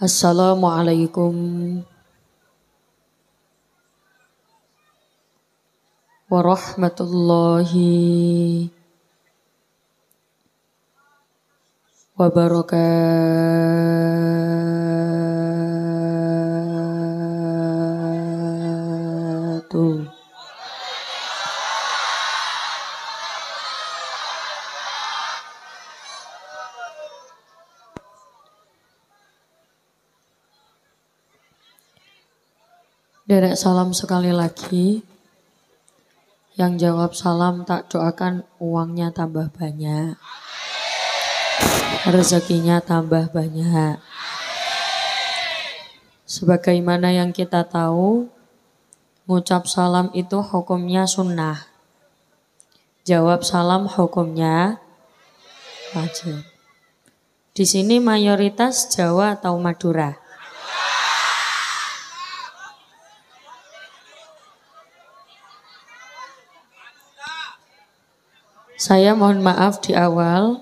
Assalamualaikum warahmatullahi wabarakatuh. Derek salam sekali lagi. Yang jawab salam tak doakan uangnya tambah banyak, rezekinya tambah banyak. Sebagaimana yang kita tahu, ngucap salam itu hukumnya sunnah. Jawab salam hukumnya wajib. Di sini mayoritas Jawa atau Madura? Saya mohon maaf di awal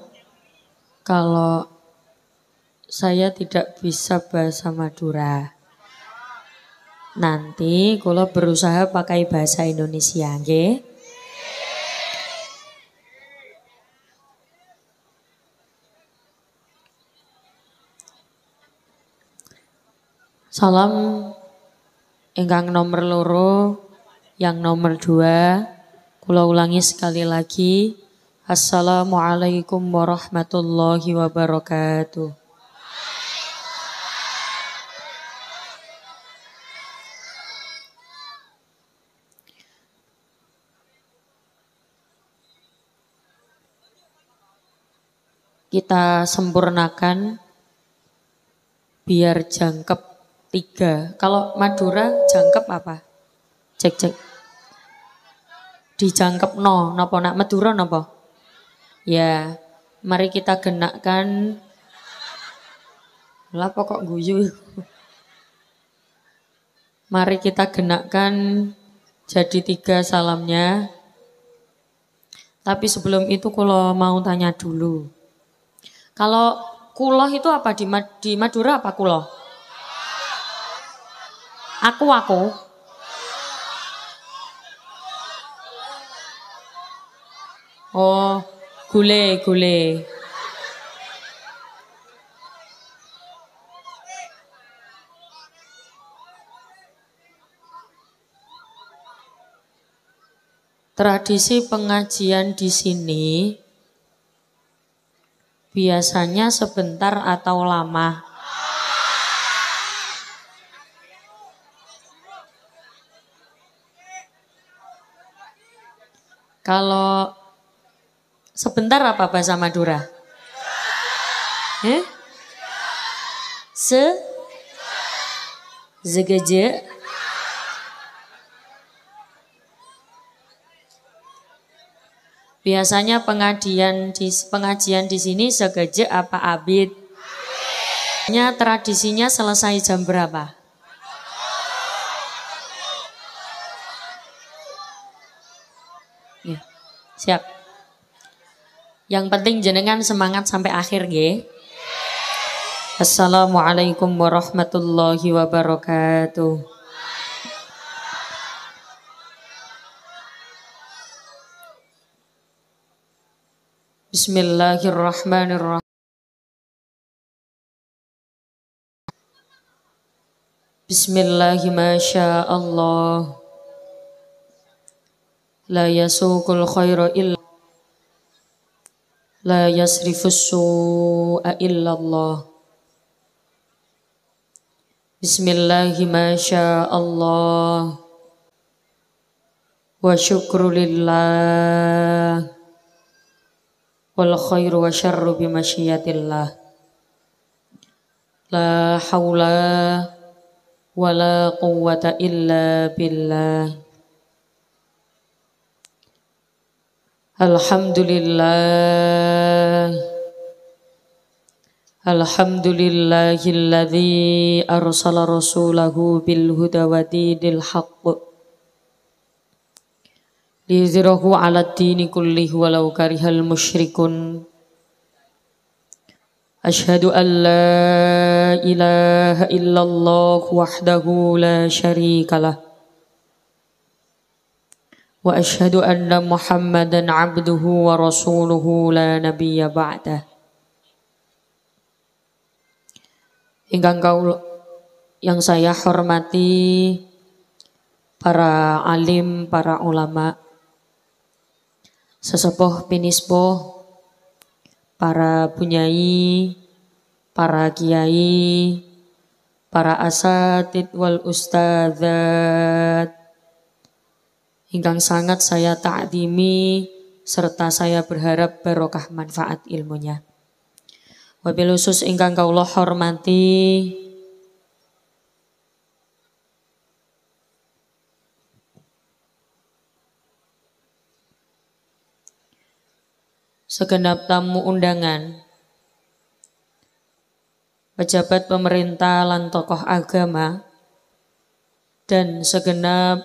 kalau saya tidak bisa bahasa Madura. Nanti kalau berusaha pakai bahasa Indonesia, nggih. Salam ingkang nomor loro, yang nomor 2, kula ulangi sekali lagi. Assalamualaikum warahmatullahi wabarakatuh. Kita sempurnakan biar jangkep 3. Kalau Madura jangkep apa? Cek. Dijangkep no, napa nak Madura napa? Ya, mari kita genakkan. Lah pokok guyu. Mari kita genakkan jadi 3 salamnya. Tapi sebelum itu kalau mau tanya dulu. Kalau kuloh itu apa di Madura apa kuloh? Aku. Oh, gule. Tradisi pengajian di sini biasanya sebentar atau lama. Kalau sebentar apa bahasa Madura? Zegeje. Biasanya pengajian di sini segeje apa abid? Tradisinya selesai jam berapa? Ya, siap. Yang penting jenengan semangat sampai akhir nggih. Assalamualaikum warahmatullahi wabarakatuh. Bismillahirrahmanirrahim. Bismillahi masya Allah. La yasuqul khaira illa la yasrifus su'a illallah. Bismillahi masya Allah. Wa syukru lillah. Wal khairu wa syarru bimasyiatillah. La hawla wa la quwwata illa billah. Alhamdulillah. Alhamdulillahilladzi arsala rasulahu bil huda wa dinil haqq liyuzhirahu 'ala ad-dini kullihi walau karihal musyrikun. Asyhadu an la ilaha illallah wahdahu la syarikalah. Wa asyhadu anna Muhammadan abduhu wa rasuluhu la nabiyya ba'dah. Ingkang kaula yang saya hormati para alim, para ulama, sesepuh pinispo, para bunyai, para kiai, para asatid wal ustadzat, ingkang sangat saya ta'dimi serta saya berharap barokah manfaat ilmunya. Wabil khusus ingkang kaula hormati segenap tamu undangan, pejabat pemerintah lan tokoh agama, dan segenap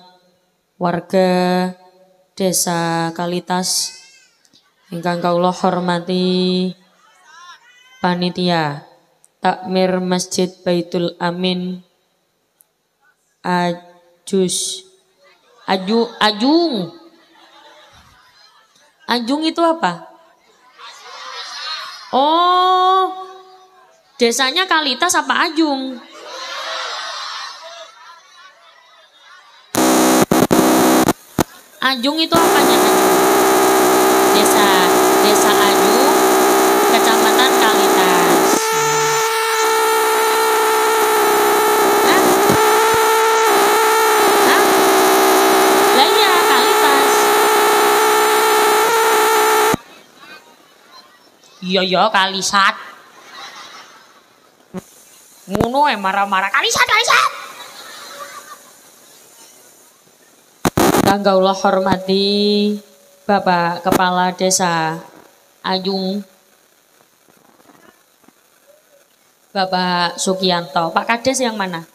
warga desa Kalitas ingkang kaula hormati panitia takmir Masjid Baitul Amin Ajung itu apa? Oh, desanya Kalitas apa Ajung? Ajung itu apanya? Desa Ajung, Kecamatan Kalitas. Lah iya Kalitas. Iya Kalisat. Ngono marah-marah Kalisat. Kang kaula hormati Bapak Kepala Desa Ajung, Bapak Sukianto. Pak Kades yang mana?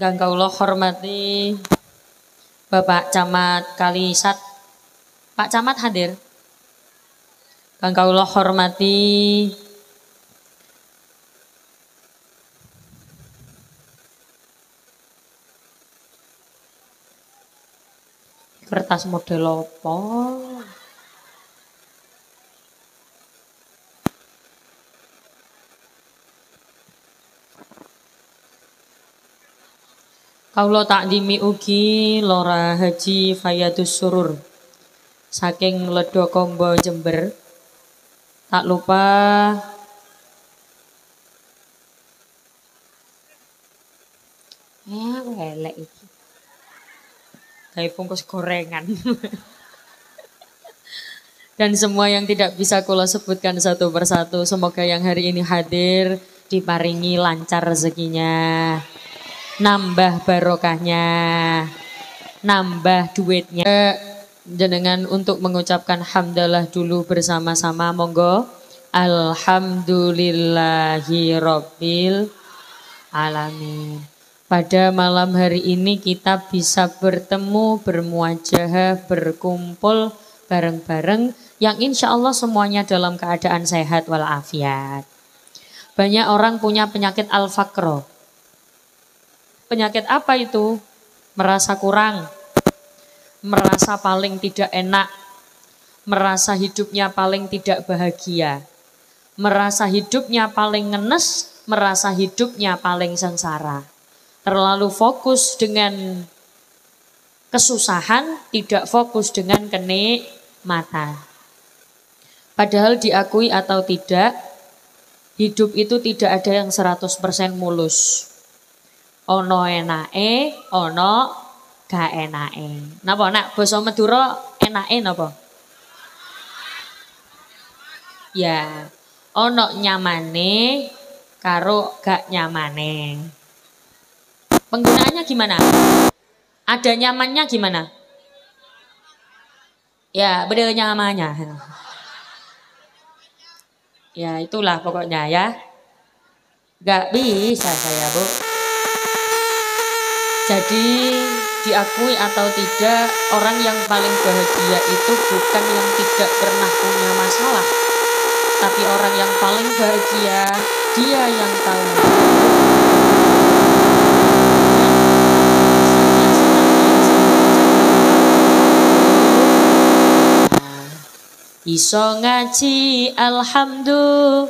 Kang kaula hormati Bapak Camat Kalisat. Pak Camat hadir. Kang kaula hormati kertas model apa? Kaula takdimi ugi Lora Haji Fayadus Surur saking Ledo Kombo Jember. Tak lupa welek iki. Kayak bungkus gorengan. Dan semua yang tidak bisa kula sebutkan satu persatu, semoga yang hari ini hadir diparingi lancar rezekinya, nambah barokahnya, nambah duitnya. Jenengan untuk mengucapkan hamdalah dulu bersama-sama, monggo. Alhamdulillahirabbil alamin. Pada malam hari ini kita bisa bertemu, bermuajahah, berkumpul bareng-bareng yang insya Allah semuanya dalam keadaan sehat walafiat. Banyak orang punya penyakit al-faqro. Penyakit apa itu? Merasa kurang, merasa paling tidak enak, merasa hidupnya paling tidak bahagia, merasa hidupnya paling ngenes, merasa hidupnya paling sengsara. Terlalu fokus dengan kesusahan, tidak fokus dengan kenikmatan. Padahal diakui atau tidak, hidup itu tidak ada yang 100% mulus. Ono enake, ono gak enake. Napa nak basa Madura enake napa? Ya, ono nyamane karo gak nyamane. Penggunaannya gimana? Ada nyamannya gimana? Ya, bener nyamannya. Ya, itulah pokoknya ya. Gak bisa saya, Bu. Jadi diakui atau tidak, orang yang paling bahagia itu bukan yang tidak pernah punya masalah, Tapi orang yang paling bahagia, dia yang tahu. Iso ngaji alhamdulillah.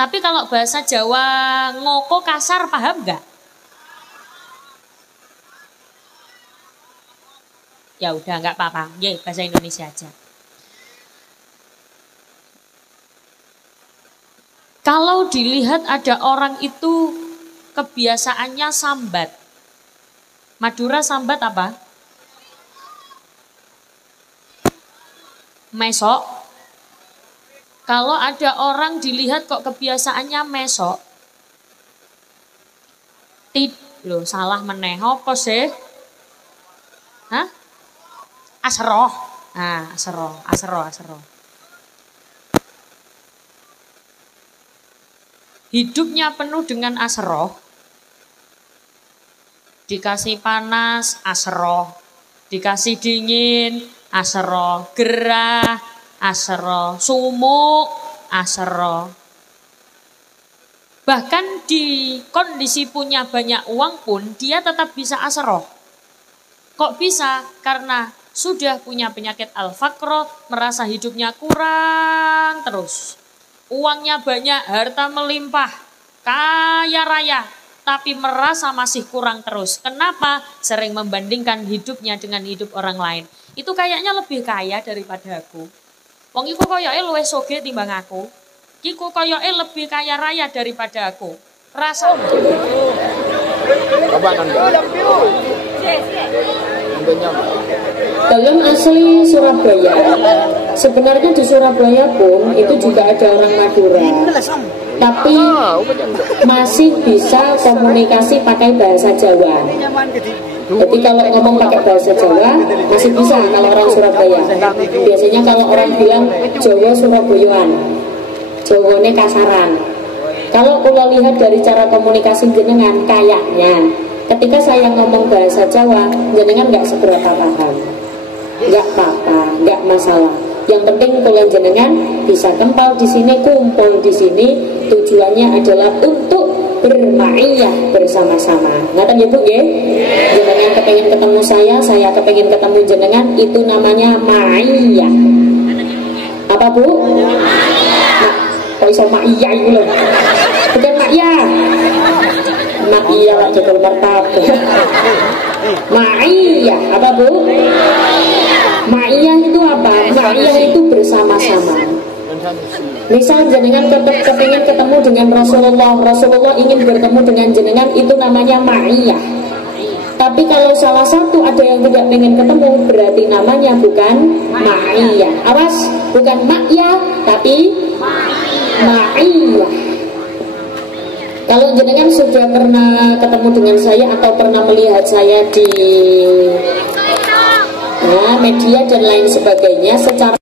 Tapi kalau bahasa Jawa ngoko kasar paham nggak? Ya udah nggak apa-apa, ya bahasa Indonesia aja. Kalau dilihat ada orang itu kebiasaannya sambat. Madura sambat apa? Mesok. Kalau ada orang dilihat kok kebiasaannya mesok. Loh salah meneh apa sih? Hah? Asroh. Nah, asroh. Hidupnya penuh dengan asroh. Dikasih panas, asroh. Dikasih dingin, asroh. Gerah, asroh. Sumuk, asroh. Bahkan di kondisi punya banyak uang pun dia tetap bisa asroh. Kok bisa? Karena sudah punya penyakit al-faqro, merasa hidupnya kurang terus. Uangnya banyak, harta melimpah, kaya raya, tapi merasa masih kurang terus. Kenapa? Sering membandingkan hidupnya dengan hidup orang lain. Itu kayaknya lebih kaya daripada aku. Wong iku koyoke luwih sugih timbang aku. Iku koyoke lebih kaya raya daripada aku. Rasa dalam asli Surabaya, sebenarnya di Surabaya pun itu juga ada orang Madura, tapi masih bisa komunikasi pakai bahasa Jawa. Jadi kalau ngomong pakai bahasa Jawa masih bisa kalau orang Surabaya. Biasanya kalau orang bilang Jawa Surabayaan, Jawane kasaran. Kalau kalau lihat dari cara komunikasi jenengan, kayaknya ketika saya ngomong bahasa Jawa, jenengan nggak seberapa paham. Nggak apa-apa, nggak masalah. Yang penting kalian jenengan bisa kempal di sini, kumpul di sini. Tujuannya adalah untuk bermaiyah bersama-sama. Ngaten ya Bu ya? Jenengan kepengen ketemu saya kepengen ketemu jenengan, itu namanya maiyah. Apa Bu? Kok iso maiyah itu loh? Bukan maiyah. Maiyah lah jadul martabak. Maiyah apa Bu? Maiyah itu apa? Maiyah itu bersama-sama. Misal jenengan kepengen ketemu dengan Rasulullah ingin bertemu dengan jenengan, itu namanya maiyah. Tapi kalau salah satu ada yang tidak pengen ketemu, berarti namanya bukan maiyah. Awas, bukan maiyah tapi maiyah. Kalau jenengan sudah pernah ketemu dengan saya atau pernah melihat saya di media dan lain sebagainya, secara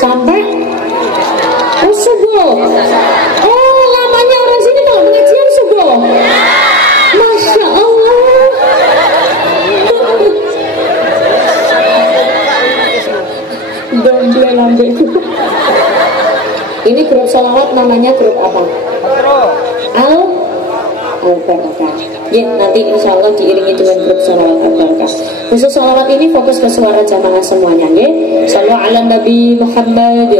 sampai subuh. Oh, lamanya orang sini kalau pengajian subuh. Masya Allah. Domble lambe. Ini grup sholawat namanya grup apa? Al-Barakah. Ya, nanti insya Allah diiringi dengan grup sholawat Al-Barakah. Khusus sholawat ini fokus ke suara jamaah semuanya, ya. Shallu ala Nabi Muhammad.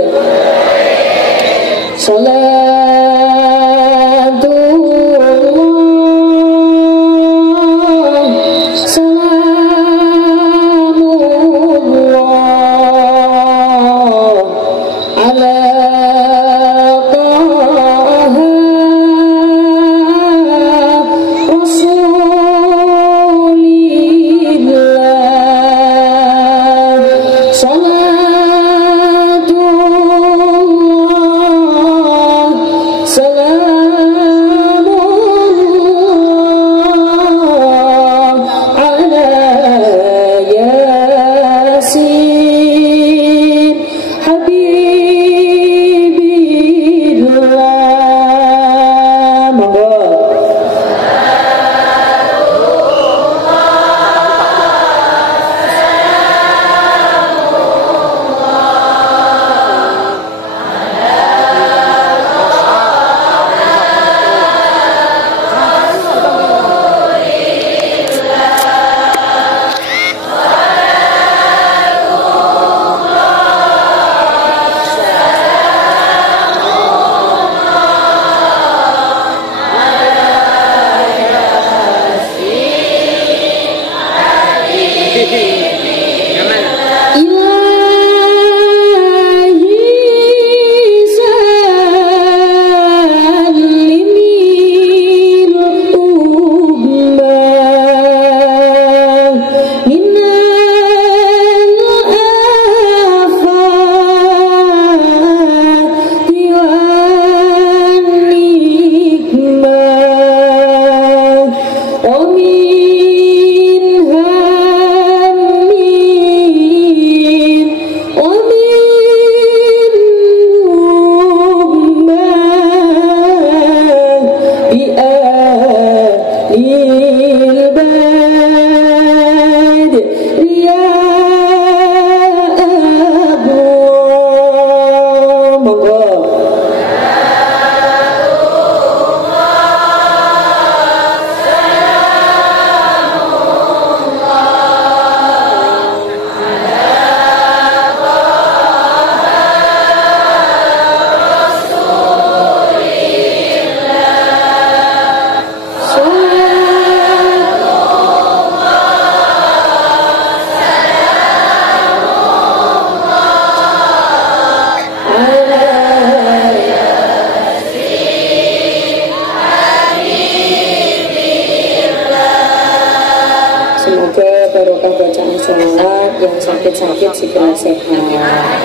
barokah bacaan sholat, yang sakit-sakit segera sehat,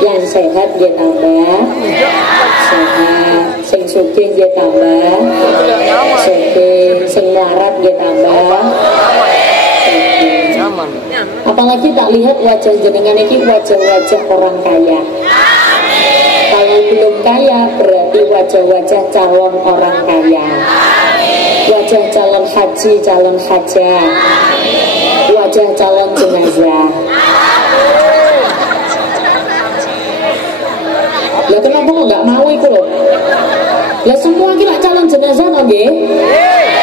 yang sehat dia tambah sehat, sing sugih dia tambah sugih, sing melarat dia tambah sugih. Apalagi tak lihat wajah jenengan ini wajah-wajah orang kaya. Kalau belum kaya berarti wajah-wajah calon orang kaya, wajah calon haji, calon hajah, wajah calon jenazah. Ya kenapa kok nggak mau itu loh? Ya semua kira calon jenazah loh,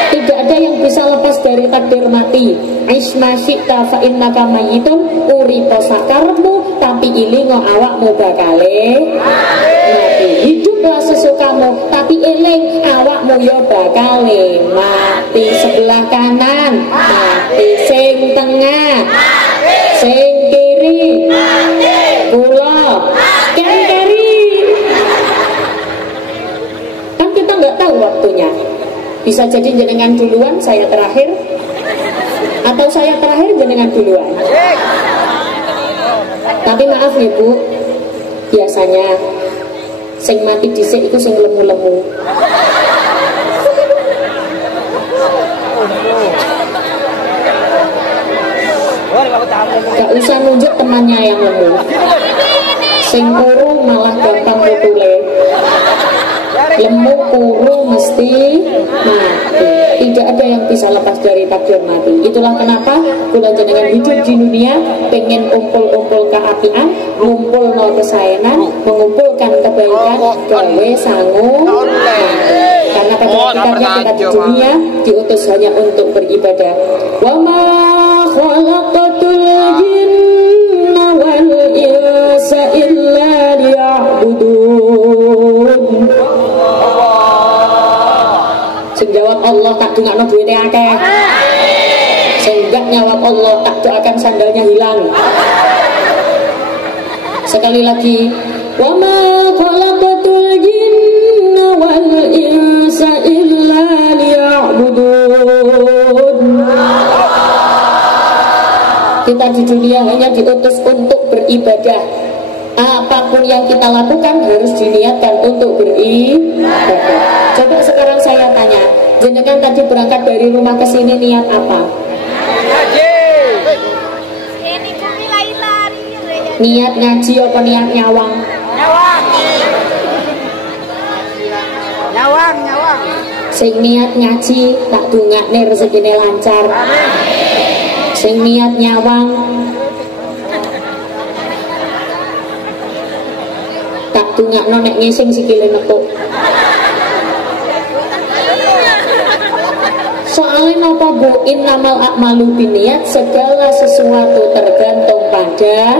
tidak ada yang bisa lepas dari takdir mati. Isma syi'ta fa innaka mayyitun, uripo sakarepmu tapi ilingo awakmu bakale mati. Hiduplah sesukamu tapi eling awakmu ya bakale mati. Sebelah kanan mati, sing tengah sing kiri kula kan kiri. Kan kita nggak tahu waktunya. Bisa jadi jenengan duluan, saya terakhir, atau saya terakhir jenengan duluan. Tapi maaf ya Bu, biasanya sing mati dhisik itu sing lemu-lemu. Gak usah nunjuk temannya yang lemu. Sing kuru malah gampang mutule. Lemu kuru mesti mati. Tidak ada yang bisa lepas dari takdir mati. Itulah kenapa kula jenengan hidup di dunia pengen umpul-umpul keapian, ngumpul no kesayangan, mengumpulkan kebaikan, gawe sangu mati. Karena pada hakikatnya kita di dunia diutus hanya untuk beribadah. Wa ma khalaqatul jinna wal insa illa liya'budun. Sing jawab Allah tak dungakno duwite akeh. Sing gak nyawab Allah tak doakan sandalnya hilang. Sekali lagi, wa ma khalaqatul jinna wal insa illa liya'budun. Kita di dunia hanya diutus untuk beribadah. Apapun yang kita lakukan harus diniatkan untuk beribadah. Coba sekarang saya tanya, jenengan tadi berangkat dari rumah ke sini niat apa? Niat ngaji apa niat nyawang? Nyawang. Sing niat ngaji tak dungakne rezekine lancar. Sing niat nyawang tak dungakno nek ngising sikile nekuk. Soalnya napa Bu, innamal a'malu binniyat, segala sesuatu tergantung pada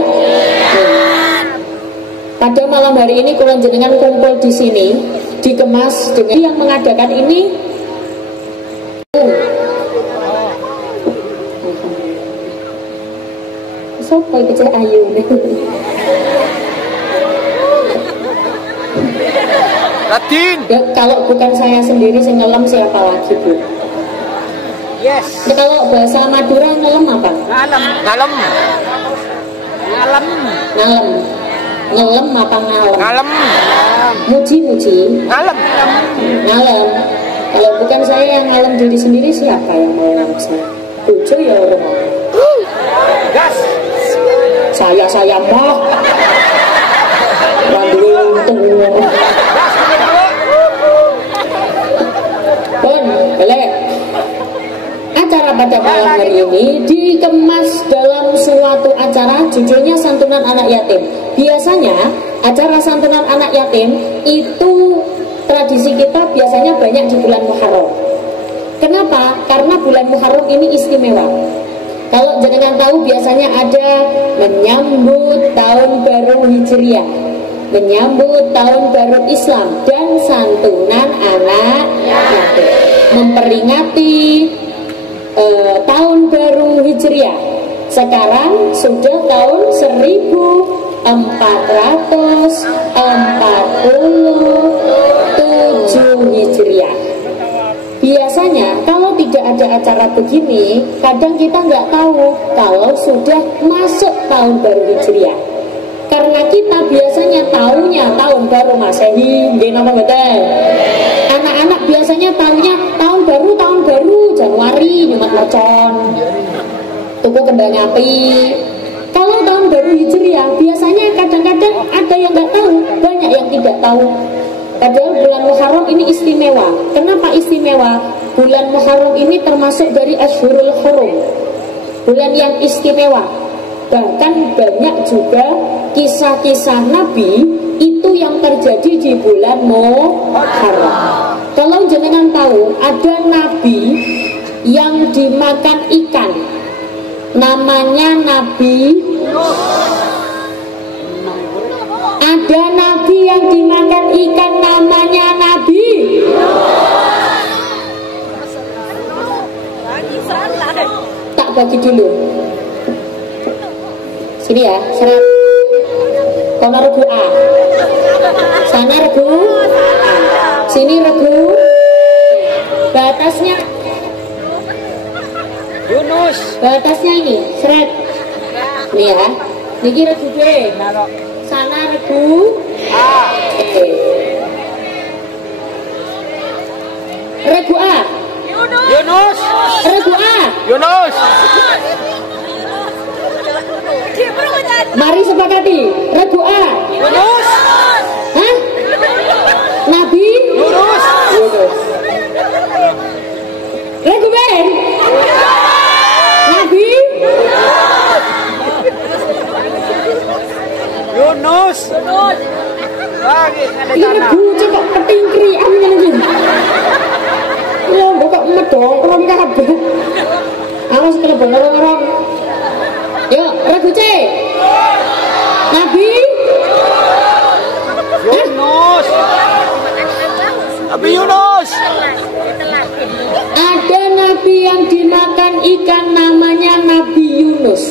pada malam hari ini kula jenengan kumpul di sini, dikemas dengan yang mengadakan ini. Sopo iki cek ayu. Radin. Ya, kalau bukan saya sendiri sing ngelem siapa lagi Bu? Yes. Ya, kalau bahasa Madura ngelem apa? Ngalem. Ngelem apa ngalem? Ngalem. Muji. Ngalem. Kalau bukan saya yang ngalem diri sendiri, siapa yang mau ngalem saya? Bojo ya orang. Gas. Saya mau. Randuwe untung. Pun, boleh. Acara pada malam hari ini dikemas dalam suatu acara judulnya santunan anak yatim. Biasanya acara santunan anak yatim itu tradisi kita biasanya banyak di bulan Muharram. Kenapa? Karena bulan Muharram ini istimewa. Kalau jenengan tahu biasanya ada menyambut tahun baru Hijriah, menyambut tahun baru Islam, dan santunan anak yatim, memperingati tahun baru Hijriah. Sekarang sudah tahun 1447 Hijriah. Biasanya kalau tidak ada acara begini, kadang kita nggak tahu kalau sudah masuk tahun baru Hijriah. Karena kita biasanya tahunya tahun baru Masehi, gimana betul? Anak-anak biasanya tahunya tahun baru Januari nyumat mercon, tuku kembang api. Kalau tahun baru Hijriah biasanya kadang-kadang ada yang nggak tahu, banyak yang tidak tahu. Padahal bulan Muharram ini istimewa. Kenapa istimewa? Bulan Muharram ini termasuk dari Ashhurul Hurum, bulan yang istimewa. Bahkan banyak juga kisah-kisah Nabi itu yang terjadi di bulan Muharram. Kalau jenengan tahu, ada Nabi yang dimakan ikan, namanya Nabi. Ada Nabi yang dimakan ikan, namanya Nabi. Tak bagi dulu. Sini ya, seret. Kono regu A. Sana regu A. Sini regu. Batasnya Yunus. Batasnya ini, seret. Nih ya. Niki regu B. Sana regu A. Oke. Regu A. Yunus. Regu A. Yunus. Mari sepakati. Regu A. Yunus. Hah? Nabi Yunus. Yunus. Regu B. Nabi Yunus. Lagi ada ini tanah. regu kok ketingkrian ngene iki. Ya kok medong orang kabeh. Awas kelebon orang-orang. Yuk, regu C. Nabi Yunus. Nabi Yunus. ada Nabi yang dimakan ikan, namanya Nabi Yunus.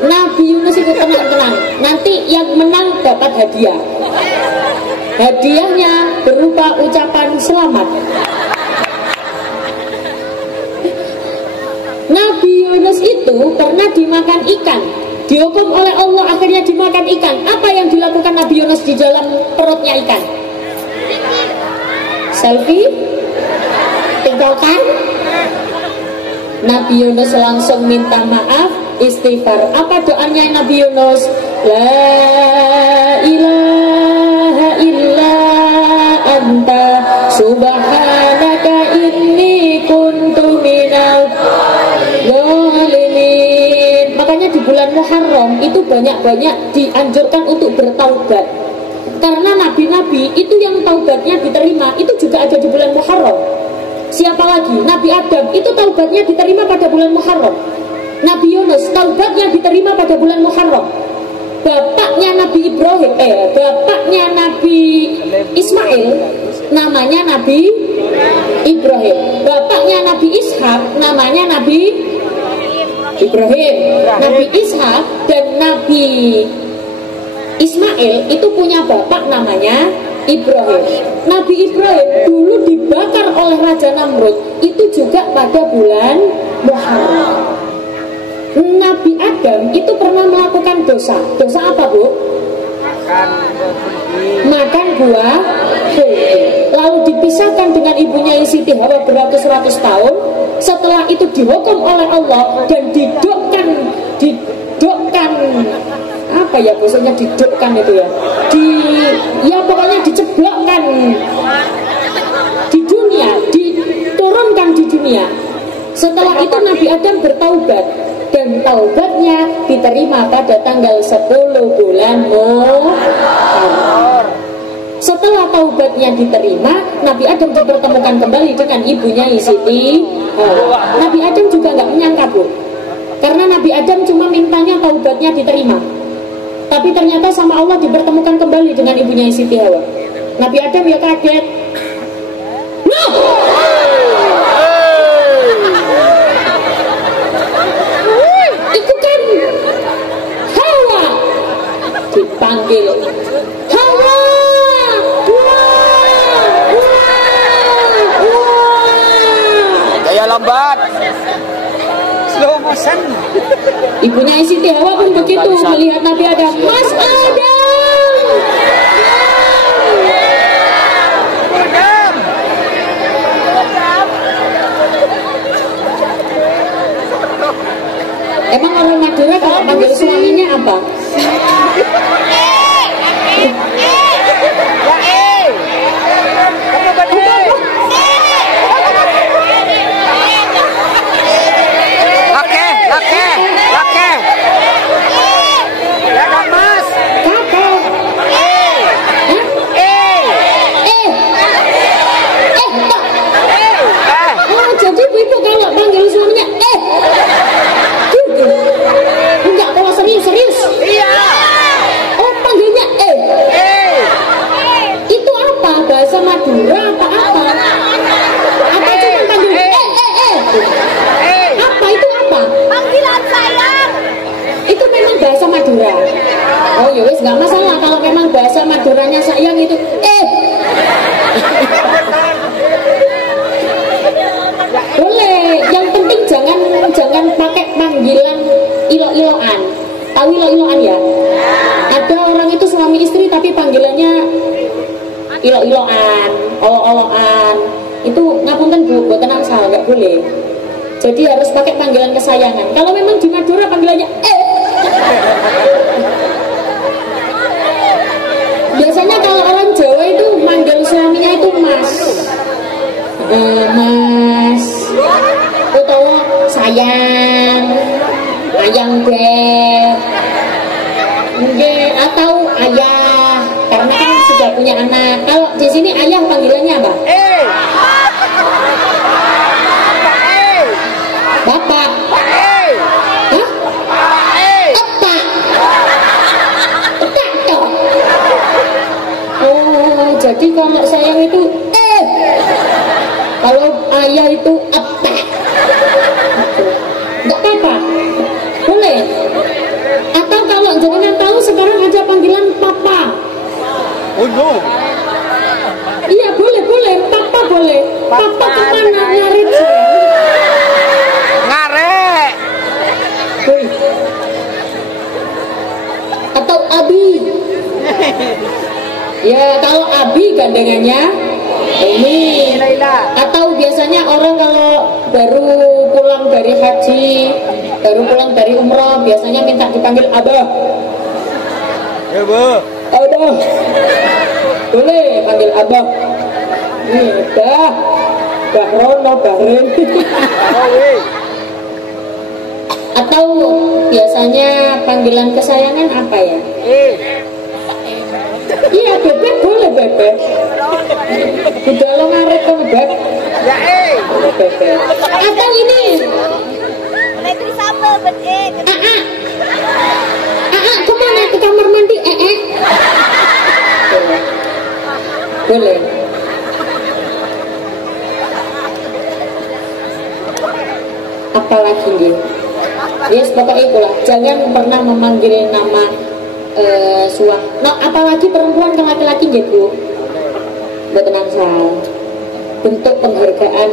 Nabi Yunus itu tenang-tenang. Nanti yang menang dapat hadiah. Hadiahnya berupa ucapan selamat. Nabi Yunus itu pernah dimakan ikan. Dihukum oleh Allah, akhirnya dimakan ikan. Apa yang dilakukan Nabi Yunus di dalam perutnya ikan? Selfie? Tinggalkan? Nabi Yunus langsung minta maaf, istighfar. Apa doanya Nabi Yunus? La ilaha illa anta subhanaka inni kuntu minal zalimin. Makanya di bulan Muharram itu banyak-banyak dianjurkan untuk bertaubat. Karena nabi-nabi itu yang taubatnya diterima itu juga ada di bulan Muharram. Siapa lagi? Nabi Adam itu taubatnya diterima pada bulan Muharram. Nabi Yunus taubatnya diterima pada bulan Muharram. Bapaknya Nabi Ibrahim, bapaknya Nabi Ismail namanya Nabi Ibrahim. Bapaknya Nabi Ishak namanya Nabi Ibrahim. Nabi Ishak dan Nabi Ismail itu punya bapak namanya Ibrahim. Nabi Ibrahim dulu dibakar oleh Raja Namrud itu juga pada bulan Muharram. Nabi Adam itu pernah melakukan dosa. Dosa apa, Bu? Makan buah kulti. Lalu dipisahkan dengan ibunya Siti Hawa beratus-ratus tahun. Setelah itu dihukum oleh Allah dan didokkan apa ya maksudnya didokkan itu ya? Ya pokoknya diceblokkan di dunia, diturunkan di dunia. Setelah itu Nabi Adam bertaubat dan taubatnya diterima pada tanggal 10 bulan Muharram. Setelah taubatnya diterima, Nabi Adam dipertemukan kembali dengan ibunya Siti Hawa. Nabi Adam juga nggak menyangka, Bu, karena Nabi Adam cuma mintanya taubatnya diterima, tapi ternyata sama Allah dipertemukan kembali dengan ibunya Siti Hawa. Nabi Adam ya kaget. No! Itu kan Hawa. Dipanggil Hawa. Wah, wah. lambat. Slow motion. Ibunya Siti Hawa pun begitu melihat Nabi Adam. Mas Adam. Emang orang Madura kalau panggil suaminya apa? Jadi ibu kalau panggil suaminya gitu. Enggak, kalau serius. Iya. Oh, panggilnya itu apa? Bahasa Madura apa? Apa cuma panggil apa itu apa? Panggilan sayang. Itu memang bahasa Madura. Oh ya wis, nggak masalah kalau memang bahasa Maduranya sayang itu boleh, yang penting jangan pakai panggilan ilo-iloan. Tahu ilo-iloan ya? Ada orang itu suami istri tapi panggilannya ilo-iloan, olo-oloan. Itu ngapunten Bu, mboten angsal, nggak boleh. Jadi harus pakai panggilan kesayangan. Kalau memang di Madura panggilannya biasanya kalau orang Jawa itu manggil suaminya itu Mas. Mas utawa sayang, ayang beb, mungkin atau ayah karena kan sudah punya anak. Kalau di sini ayah panggilannya apa? Bapak. Hah? Epak. Epak toh. Oh, jadi kalau sayang itu kalau ayah itu apa? Enggak apa-apa. Boleh. Atau kalau jangan tahu sekarang ada panggilan papa. Oh no. Iya boleh. Papa boleh. Papa kemana? Ngarit. Ngarek. Atau Abi. Ya kalau Abi gandengannya ini. Atau biasanya orang kalau baru pulang dari haji, baru pulang dari umroh, biasanya minta dipanggil Abah. Ya Bu. Abah. Boleh panggil Abah. Nih, Bah Rono, Bah Ren. Atau biasanya panggilan kesayangan apa ya? Iya, bebek boleh bebek. Udah lo ngaret kamu bebek. Ya Bebek. Atau ini. Itu sama Kemana ke kamar mandi? Boleh. Apalagi nih? Yes, pokoknya itulah. Jangan pernah memanggil nama suami. Nah, apalagi perempuan ke laki-laki gitu. Betul saya. Bentuk penghargaan,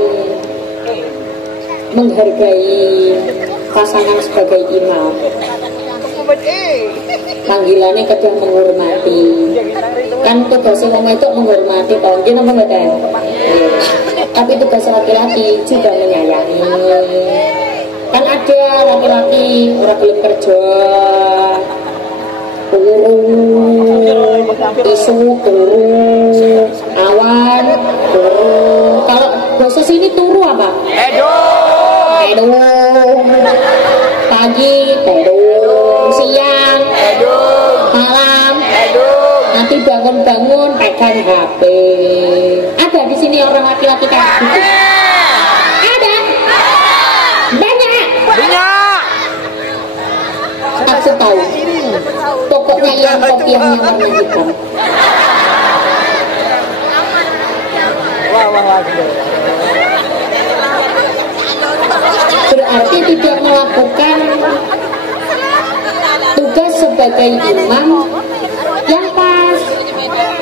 menghargai pasangan sebagai imam. Panggilannya kadang menghormati. Kan tugasnya mama itu menghormati, tahun dia nama badan. Tapi tugas laki-laki juga menyayangi. Kan ada laki-laki orang belum kerja, isu, awan, kalau bahasa sini turu apa? Edung. Pagi, edung. Siang, edung. Malam, edung. Nanti bangun-bangun pegang HP. Ada di sini orang laki-laki kayak gitu? Ada. Banyak. Aku tahu. Pokoknya yang kopiahnya warna hitam. Berarti tidak melakukan tugas sebagai imam yang pas.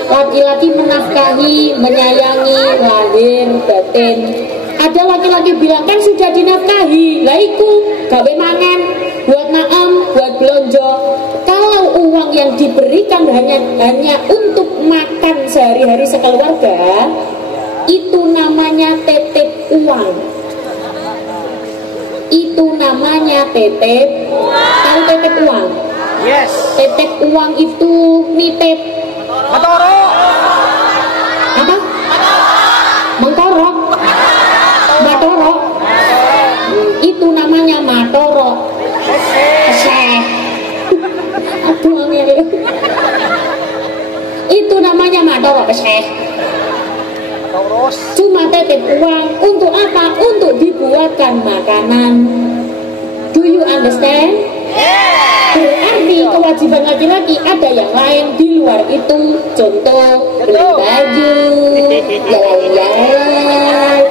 Laki-laki menafkahi, menyayangi lahir batin. Ada Ada laki-laki bilang kan sudah dinafkahi, lah iku gawe mangan, buat naam, buat belanja. Kalau uang yang diberikan hanya untuk makan sehari-hari sekeluarga, itu namanya titip uang. Itu namanya titip. Tahu titip uang? Yes. Titip uang itu nitip. Matoro. Apa? Mengkorok. Matorok. Itu namanya matorok. Aduh angel. Itu namanya matorok peseh. Cuma titip uang untuk apa? Untuk dibuatkan makanan. Do you understand? Berarti kewajiban laki-laki ada yang lain di luar itu. Contoh beli baju, jalan-jalan.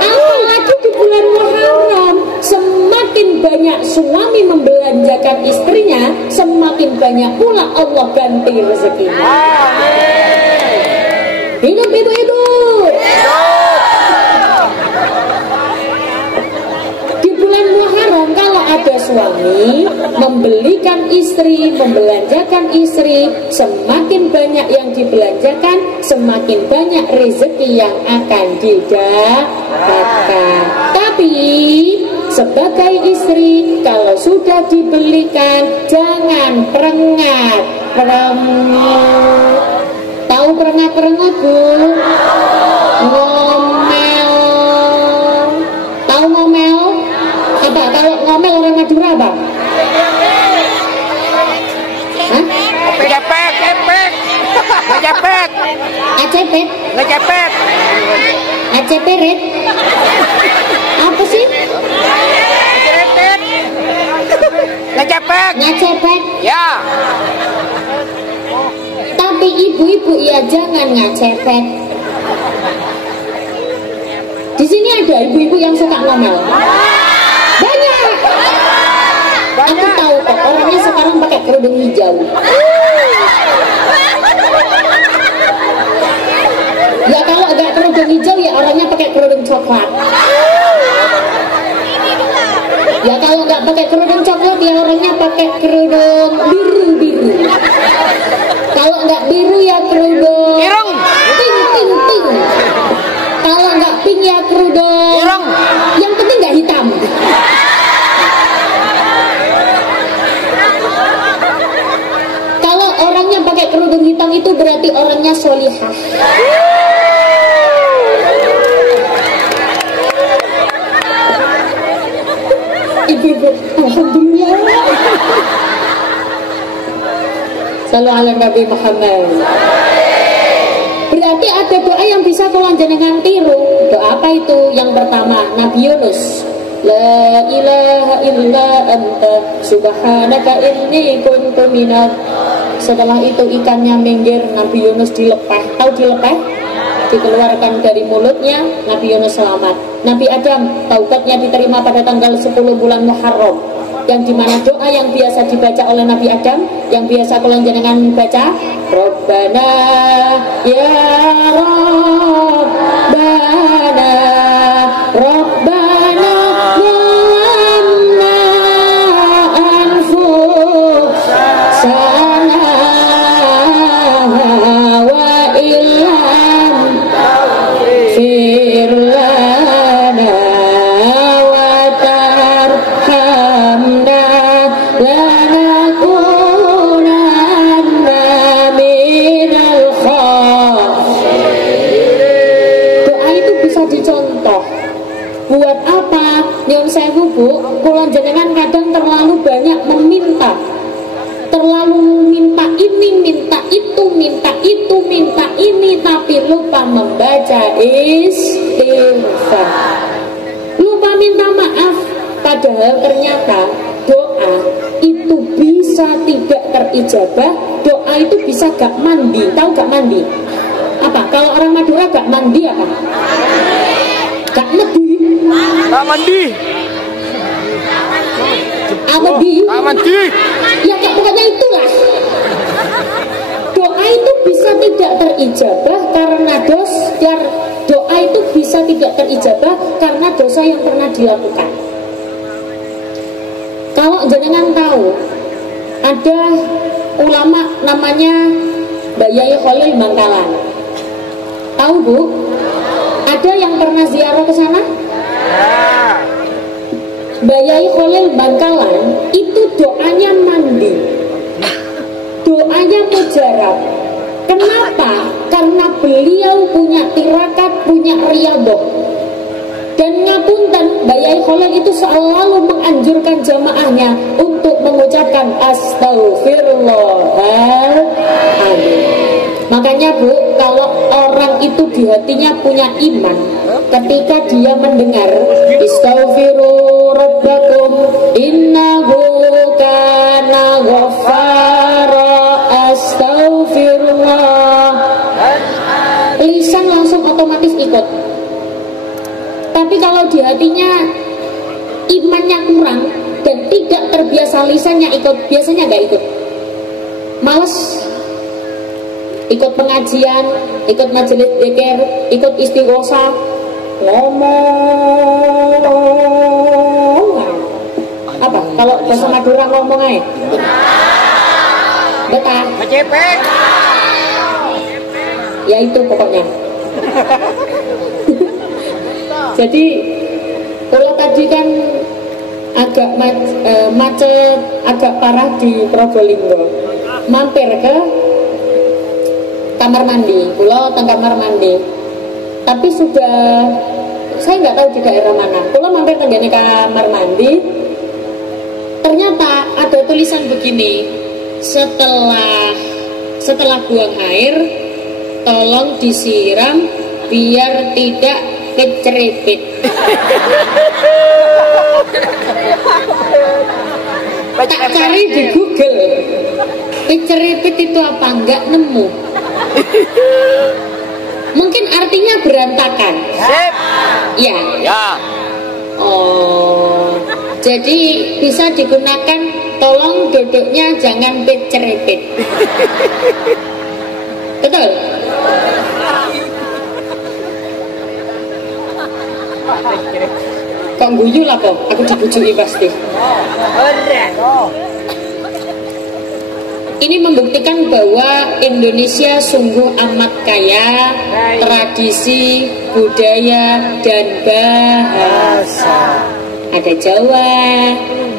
Apalagi di bulan Muharram, semakin banyak suami membelanjakan istrinya, semakin banyak pula Allah ganti rezekinya. Hidup ibu-ibu. Di bulan Muharram kalau ada suami membelikan istri, membelanjakan istri, semakin banyak yang dibelanjakan, semakin banyak rezeki yang akan didapatkan. Tapi sebagai istri, kalau sudah dibelikan, jangan perengat. Tahu perengat-perengat, Bu? Ngomel. Tahu ngomel? Apa? Kalau ngomel orang Madura apa? Hah? Ngejepet, ngejepet. Ngejepet. Acepet? Ngejepet. Aceperet? Apa sih? Ngejepet. Ngejepet. Ngacepet? Ya. Tapi ibu-ibu ya jangan ngacepet. Di sini ada ibu-ibu yang suka ngomel. Banyak. Aku tahu kok orangnya sekarang pakai kerudung hijau. Ya kalau agak kerudung hijau ya orangnya pakai kerudung coklat. Ya kalau nggak pakai kerudung coklat ya orangnya pakai kerudung biru-biru. Kalau nggak biru ya kerudung Ireng. pink. Kalau nggak pink ya kerudung Ireng. yang penting nggak hitam. Kalau orangnya pakai kerudung hitam itu berarti orangnya solihah. Ibu-ibu, alhamdulillah. Sallu ala Nabi Muhammad. Berarti ada doa yang bisa kalian jenengan tiru. Doa apa itu? Yang pertama, Nabi Yunus. La ilaha illa anta subhanaka inni kuntu minadh. Setelah itu ikannya minggir, Nabi Yunus dilepeh. Tahu dilepeh? Dikeluarkan dari mulutnya, Nabi Yunus selamat. Nabi Adam, taubatnya diterima pada tanggal 10 bulan Muharram, yang dimana doa yang biasa dibaca oleh Nabi Adam, yang biasa kalian jangan baca, Rabbana ya Rabbana Rabbana zalamna anfusana wa illam taghfir lana wa tarhamna lanakunanna minal khasirin. Doa itu bisa dicontoh. Buat apa? Nyun sewu Bu, kula jenengan kadang terlalu banyak meminta. Terlalu minta ini, minta itu, minta itu, minta ini, tapi lupa membaca istighfar. Lupa minta maaf. Padahal ternyata doa itu bisa tidak terijabah. Doa itu bisa gak mandi. Tahu gak mandi? Apa? Kalau orang Madura gak mandi apa? Gak mandi. Tak mandi. Amedi. Tak mandi. Ya kayak pokoknya itulah. Doa itu bisa tidak terijabah karena doa itu bisa tidak terijabah dilakukan. Kalau jenengan tahu ada ulama namanya Mbak Yai Khalil Bangkalan, tahu Bu? Ada yang pernah ziarah ke sana? Mbak Yai Khalil Bangkalan itu doanya mandi, doanya mujarab. Kenapa? Karena beliau punya tirakat, punya riyadhah. Dan ngapunten, Mbak Yai Khalil itu selalu menganjurkan jamaahnya untuk mengucapkan Astaghfirullahaladzim. Makanya Bu, kalau orang itu di hatinya punya iman, ketika dia mendengar Istaghfiru rabbakum innahu kana ghaffara, astaghfirullah, lisan langsung otomatis ikut. Tapi kalau di hatinya imannya kurang dan tidak terbiasa lisannya ikut, biasanya nggak ikut, males ikut pengajian, ikut majelis dzikir, ikut istighosah, ngomong apa? Kalau bahasa Madura ngomong aja betah, Cepet. ya itu pokoknya. Jadi kalau tadi kan agak macet, agak parah di Probolinggo, mampir ke kamar mandi, pulau teng kamar mandi. Tapi sudah, saya nggak tahu di daerah mana. Pulau mampir tenggane kamar mandi, ternyata ada tulisan begini: setelah buang air, tolong disiram biar tidak keceripit. Tak cari di Google, keceripit itu apa? Nggak nemu. Mungkin artinya berantakan. Sip. Ya. Ya. Oh, jadi bisa digunakan. Tolong duduknya jangan keceripit. Betul? Kok guyu lah kok? Aku dibujuki pasti. Ini membuktikan bahwa Indonesia sungguh amat kaya tradisi, budaya, dan bahasa. Ada Jawa,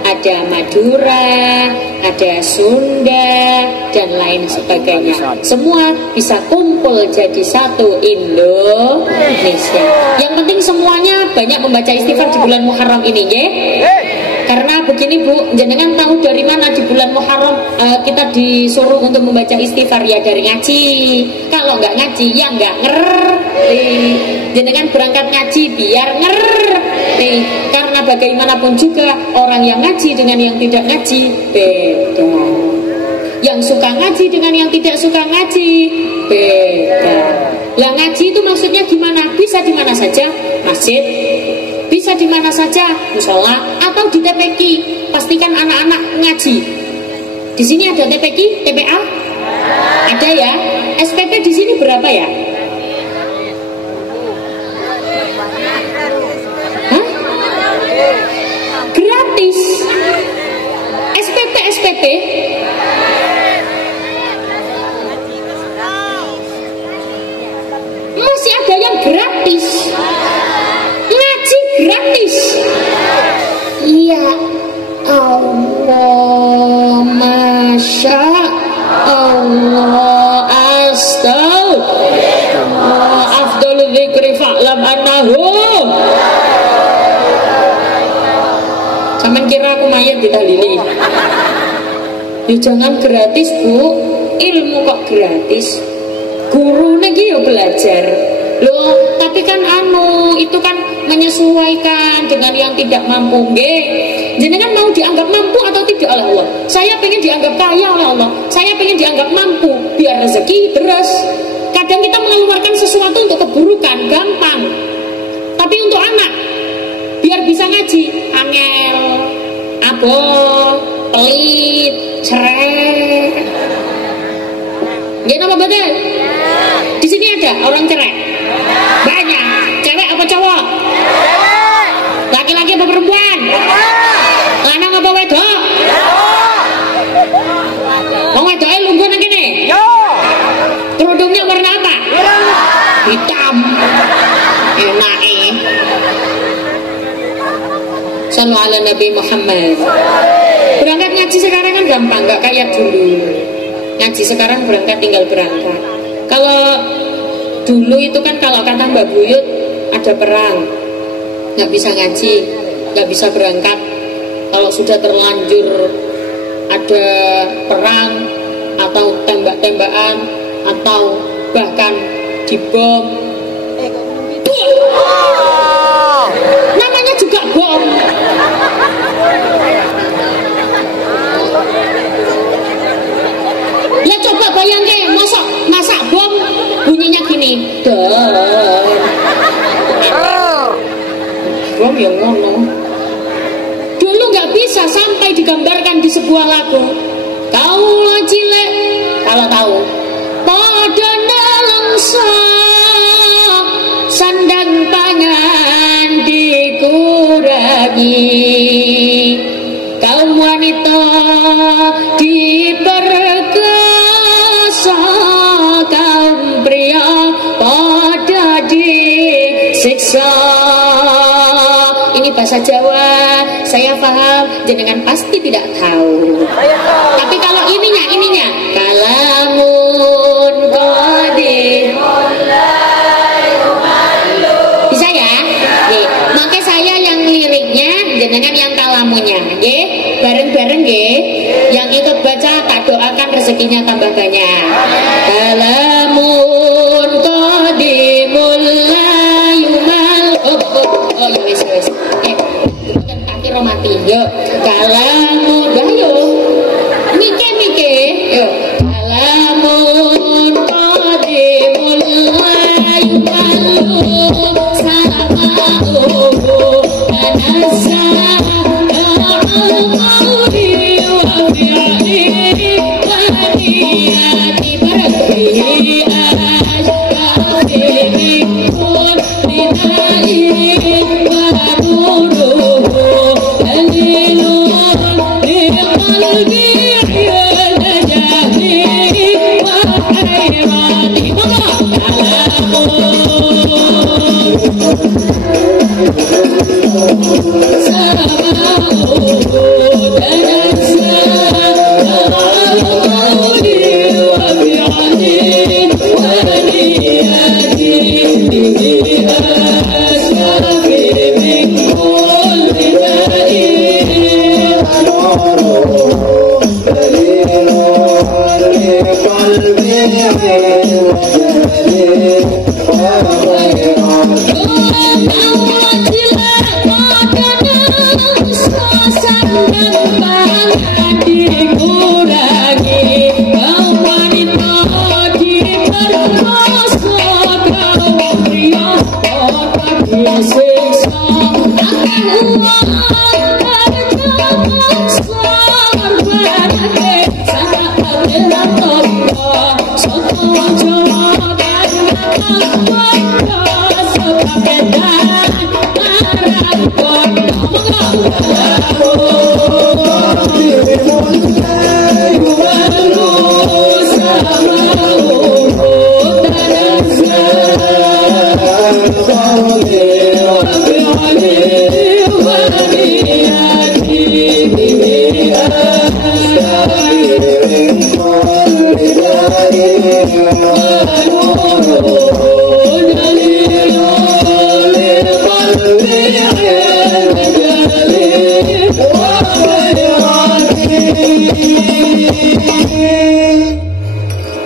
ada Madura, ada Sunda, dan lain sebagainya. Semua bisa kumpul jadi satu Indonesia. Yang penting semuanya banyak membaca istighfar di bulan Muharram ini, ya. Karena begini Bu, jenengan tahu dari mana di bulan Muharram kita disuruh untuk membaca istighfar? Ya dari ngaji. Kalau nggak ngaji ya nggak ngerti. Jenengan berangkat ngaji biar ngerti. Karena bagaimanapun juga orang yang ngaji dengan yang tidak ngaji beda. Yang suka ngaji dengan yang tidak suka ngaji beda. Lah ngaji itu maksudnya gimana? Bisa di mana saja, masjid. Bisa di mana saja, musola atau di TPQ. Pastikan anak-anak ngaji. Di sini ada TPQ, TPA? Ada ya. SPP di sini berapa ya? Hah? Gratis. SPP. Masih ada yang gratis. Gratis. Ya Allah, Masya Allah, astagfirullah, afdal dzikri fa'lam annahu. Sampeyan kira aku mayat ditahlili? Ya jangan gratis Bu, ilmu kok gratis. Guru niki yo belajar. Loh, tapi kan itu kan menyesuaikan dengan yang tidak mampu. Nggih. Jenengan mau dianggap mampu atau tidak oleh Allah? Saya pengen dianggap kaya oleh Allah. Saya pengen dianggap mampu biar rezeki terus. Kadang kita mengeluarkan sesuatu untuk keburukan, gampang. Tapi untuk anak biar bisa ngaji, angel, abol, pelit, cerai. Nggih napa betul? Di sini ada orang cerai. Banyak. Cewek apa cowok? Laki-laki enak Sallu ala Nabi Muhammad. Berangkat ngaji sekarang kan gampang, nggak kayak dulu. Ngaji sekarang berangkat tinggal berangkat. Kalau dulu itu kan kalau kata Mbak Buyut ada perang, nggak bisa ngaji, nggak bisa berangkat. Kalau sudah terlanjur ada perang atau tembak-tembakan atau bahkan dibom, namanya juga bom. Ya coba bayangin, masak bom bunyinya gini, bom yang ngono. Dulu nggak bisa sampai digambarkan di sebuah lagu. Kaulah cilek, kalau tahu. Pada nelengsa sandang pangan dikurangi, kaum wanita diperkosa, kaum pria pada disiksa. Ini bahasa Jawa, saya paham, jenengan pasti tidak tahu. Tapi kalau ininya kalamun qadim, bisa ya? Makanya saya yang liriknya, jenengan yang kalamunya, bareng-bareng yang ikut baca tak doakan rezekinya tambah banyak. Kalamun qadimul layumal ya wis bukan kaki romati yuk kalamun mike yuk kalamun qadimul layumal sama'u anasa al-qawli wa bi'ani wa niyati barbihi ashkari mikun rinai wa nuruhu dalilun liqalbi ya najahli wa hayrati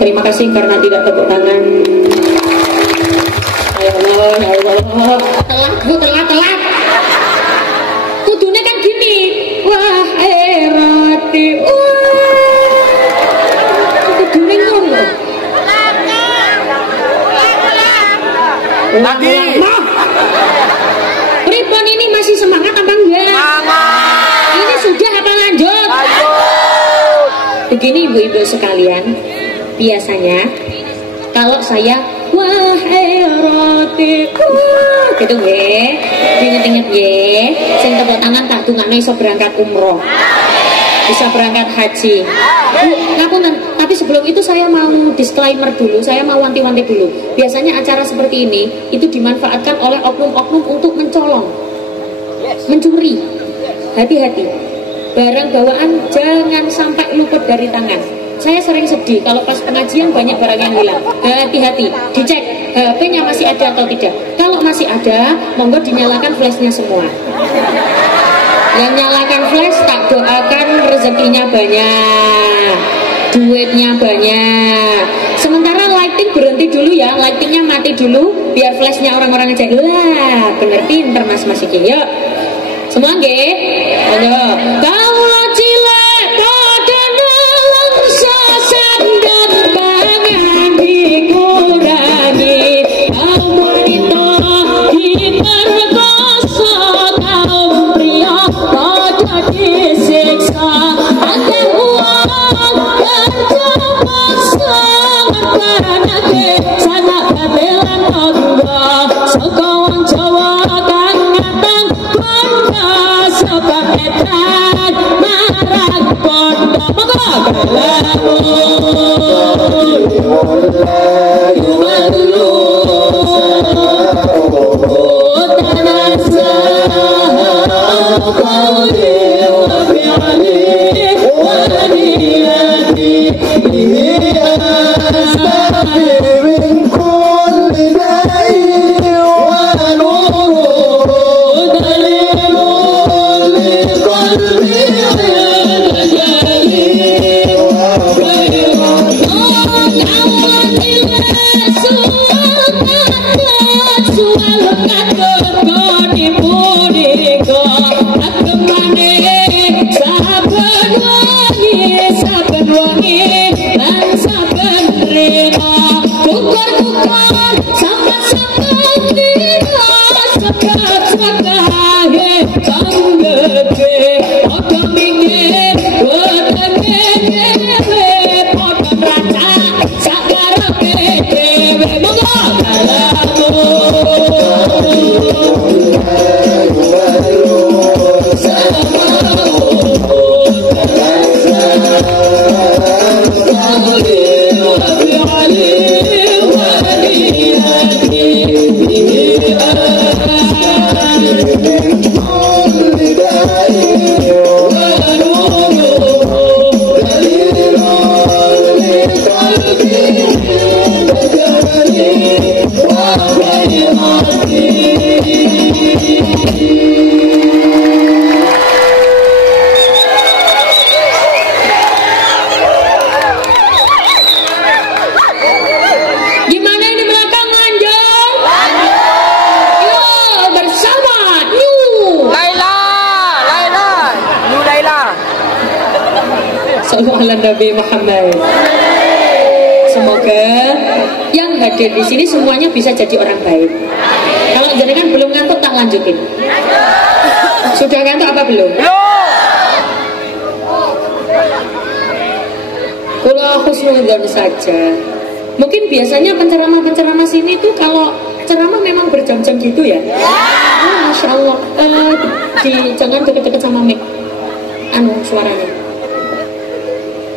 Terima kasih karena tidak tepuk tangan. Ya Allah, ya Allah. Telat. Kudunya kan gini. Wah, erati. Kudunya ngono. Lagi. Ribon ini masih semangat apa enggak? Semangat. Ini sudah apa lanjut? Lanjut. Begini ibu-ibu sekalian. Biasanya kalau saya wahai rotiku gitu inget-inget sing tepuk tangan tak dungakno iso berangkat umroh, bisa berangkat haji. Ngapunten, tapi Tapi sebelum itu saya mau disclaimer dulu, saya mau wanti-wanti dulu. Biasanya acara seperti ini itu dimanfaatkan oleh oknum-oknum untuk mencolong, mencuri. Hati-hati, barang bawaan jangan sampai luput dari tangan. Saya sering sedih kalau pas pengajian banyak barang yang hilang. Hati-hati, dicek HP-nya masih ada atau tidak. Kalau masih ada, monggo dinyalakan flashnya semua. Yang nyalakan flash tak doakan rezekinya banyak, duitnya banyak. Sementara lighting berhenti dulu ya, lightingnya mati dulu, biar flashnya orang-orang aja. Lah, bener pinter mas Iki. Yuk, semua nggih. Ayo, kaulah cilik pada dalam sasan dan pangan dikurangi. Kaum wanita diperkosa, kaum pria pada disiksa. Ada uang kerja paksa, karena sana kabelan Allah. Sokong Jawa kang ngatang bangga sebab etan marang bondo. Nabi Muhammad. Semoga yang hadir di sini semuanya bisa jadi orang baik. Kalau jenengan belum ngantuk tak lanjutin. Sudah ngantuk apa belum? Kula husnudzon saja. Mungkin biasanya penceramah-penceramah sini tuh kalau ceramah memang berjam-jam gitu ya. Masya Allah. Jangan deket-deket sama mic. Suaranya.